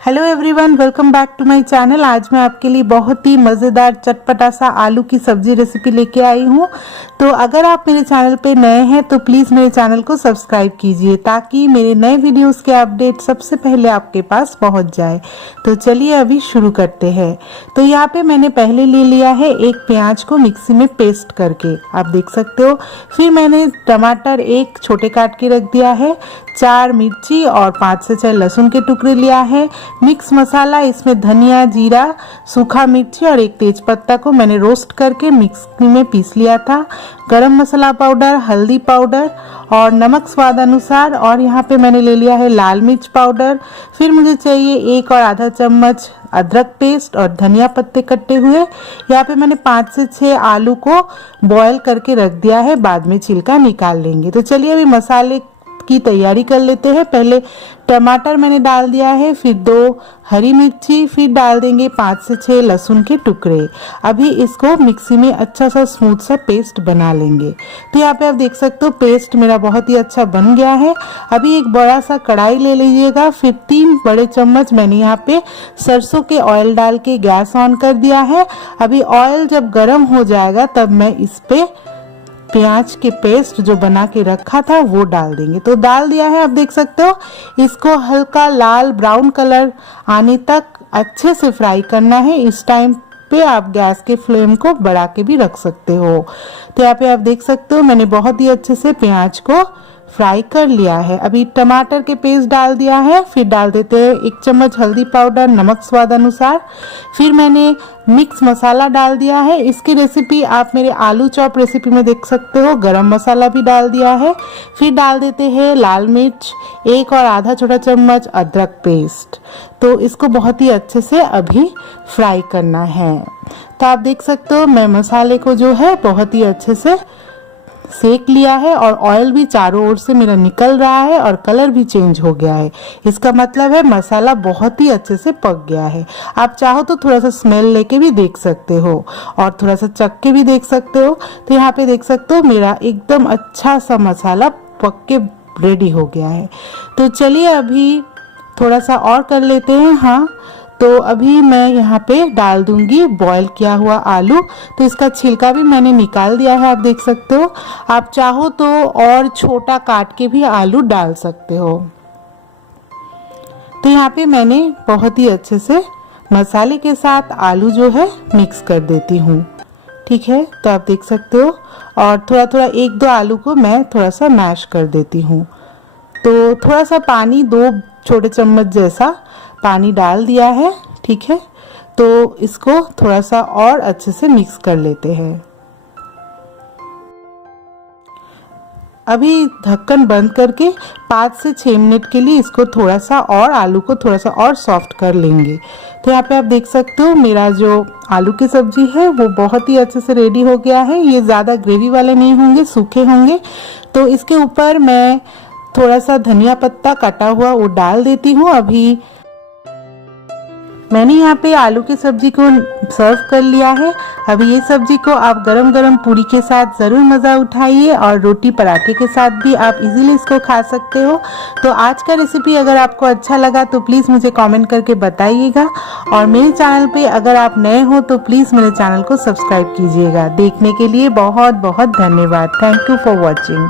Hello everyone, welcome back to my channel. आज मैं आपके लिए बहुत ही मज़ेदार चटपटा सा आलू की सब्जी रेसिपी लेके आई हूँ। तो अगर आप मेरे चैनल पे नए हैं तो प्लीज़ मेरे चैनल को सब्सक्राइब कीजिए ताकि मेरे नए वीडियोस के अपडेट सबसे पहले आपके पास पहुँच जाए। तो चलिए अभी शुरू करते हैं। तो यहाँ पे मैंने पहले ले लिया है एक प्याज को मिक्सी में पेस्ट करके, आप देख सकते हो। फिर मैंने टमाटर एक छोटे काट के रख दिया है, 4 मिर्ची और 5 से 6 लहसुन के टुकड़े लिया है। मिक्स मसाला, इसमें धनिया, जीरा, सूखा मिर्ची और एक तेज पत्ता को मैंने रोस्ट करके मिक्सी में पीस लिया था। गरम मसाला पाउडर, हल्दी पाउडर और नमक स्वाद अनुसार, और यहाँ पे मैंने ले लिया है लाल मिर्च पाउडर। फिर मुझे चाहिए 1 और आधा चम्मच अदरक पेस्ट और धनिया पत्ते कटे हुए। यहाँ पे मैंने 5 से 6 आलू को बॉयल करके रख दिया है, बाद में छिलका निकाल लेंगे। तो चलिए अभी मसाले की तैयारी कर लेते हैं। पहले टमाटर मैंने डाल दिया है, फिर 2 हरी मिर्ची, फिर डाल देंगे 5 से 6 लहसुन के टुकड़े। अभी इसको मिक्सी में अच्छा सा स्मूथ सा पेस्ट बना लेंगे। तो यहाँ पे आप देख सकते हो पेस्ट मेरा बहुत ही अच्छा बन गया है। अभी एक बड़ा सा कढ़ाई ले लीजिएगा, फिर 3 बड़े चम्मच मैंने यहाँ पे सरसों के ऑयल डाल के गैस ऑन कर दिया है। अभी ऑयल जब गर्म हो जाएगा तब मैं इस पे प्याज के पेस्ट जो बना के रखा था वो डाल देंगे। तो डाल दिया है, आप देख सकते हो। इसको हल्का लाल ब्राउन कलर आने तक अच्छे से फ्राई करना है। इस टाइम पे आप गैस के फ्लेम को बढ़ा के भी रख सकते हो। तो यहाँ पे आप देख सकते हो मैंने बहुत ही अच्छे से प्याज को फ्राई कर लिया है। अभी टमाटर के पेस्ट डाल दिया है, फिर डाल देते हैं 1 चम्मच हल्दी पाउडर, नमक स्वाद अनुसार। फिर मैंने मिक्स मसाला डाल दिया है। इसकी रेसिपी आप मेरे आलू चॉप रेसिपी में देख सकते हो। गरम मसाला भी डाल दिया है। फिर डाल देते हैं लाल मिर्च, 1 और आधा छोटा चम्मच अदरक पेस्ट। तो इसको बहुत ही अच्छे से अभी फ्राई करना है। तो आप देख सकते हो मैं मसाले को जो है बहुत ही अच्छे से सेक लिया है और ऑयल भी चारों ओर से मेरा निकल रहा है और कलर भी चेंज हो गया है। इसका मतलब है मसाला बहुत ही अच्छे से पक गया है। आप चाहो तो थोड़ा सा स्मेल लेके भी देख सकते हो और थोड़ा सा चख के भी देख सकते हो। तो यहाँ पे देख सकते हो मेरा एकदम अच्छा सा मसाला पक के रेडी हो गया है। तो चलिए अभी थोड़ा सा और कर लेते हैं। हाँ, तो अभी मैं यहाँ पे डाल दूंगी बॉईल किया हुआ आलू। तो इसका छिलका भी मैंने निकाल दिया है, आप देख सकते हो। आप चाहो तो और छोटा काट के भी आलू डाल सकते हो। तो यहाँ पे मैंने बहुत ही अच्छे से मसाले के साथ आलू जो है मिक्स कर देती हूँ, ठीक है। तो आप देख सकते हो, और थोड़ा थोड़ा 1-2 आलू को मैं थोड़ा सा मैश कर देती हूँ। तो थोड़ा सा पानी, 2 छोटे चम्मच जैसा पानी डाल दिया है, ठीक है। तो इसको थोड़ा सा और अच्छे से मिक्स कर लेते हैं। अभी ढक्कन बंद करके 5 से 6 मिनट के लिए इसको थोड़ा सा और आलू को थोड़ा सा और सॉफ्ट कर लेंगे। तो यहाँ पे आप देख सकते हो मेरा जो आलू की सब्जी है वो बहुत ही अच्छे से रेडी हो गया है। ये ज़्यादा ग्रेवी वाले नहीं होंगे, सूखे होंगे। तो इसके ऊपर मैं थोड़ा सा धनिया पत्ता कटा हुआ वो डाल देती हूँ। अभी मैंने यहाँ पे आलू की सब्जी को सर्व कर लिया है। अभी ये सब्जी को आप गरम गरम पूरी के साथ ज़रूर मज़ा उठाइए, और रोटी पराठे के साथ भी आप इजीली इसको खा सकते हो। तो आज का रेसिपी अगर आपको अच्छा लगा तो प्लीज़ मुझे कमेंट करके बताइएगा, और मेरे चैनल पे अगर आप नए हो तो प्लीज़ मेरे चैनल को सब्सक्राइब कीजिएगा। देखने के लिए बहुत बहुत धन्यवाद। Thank you for watching.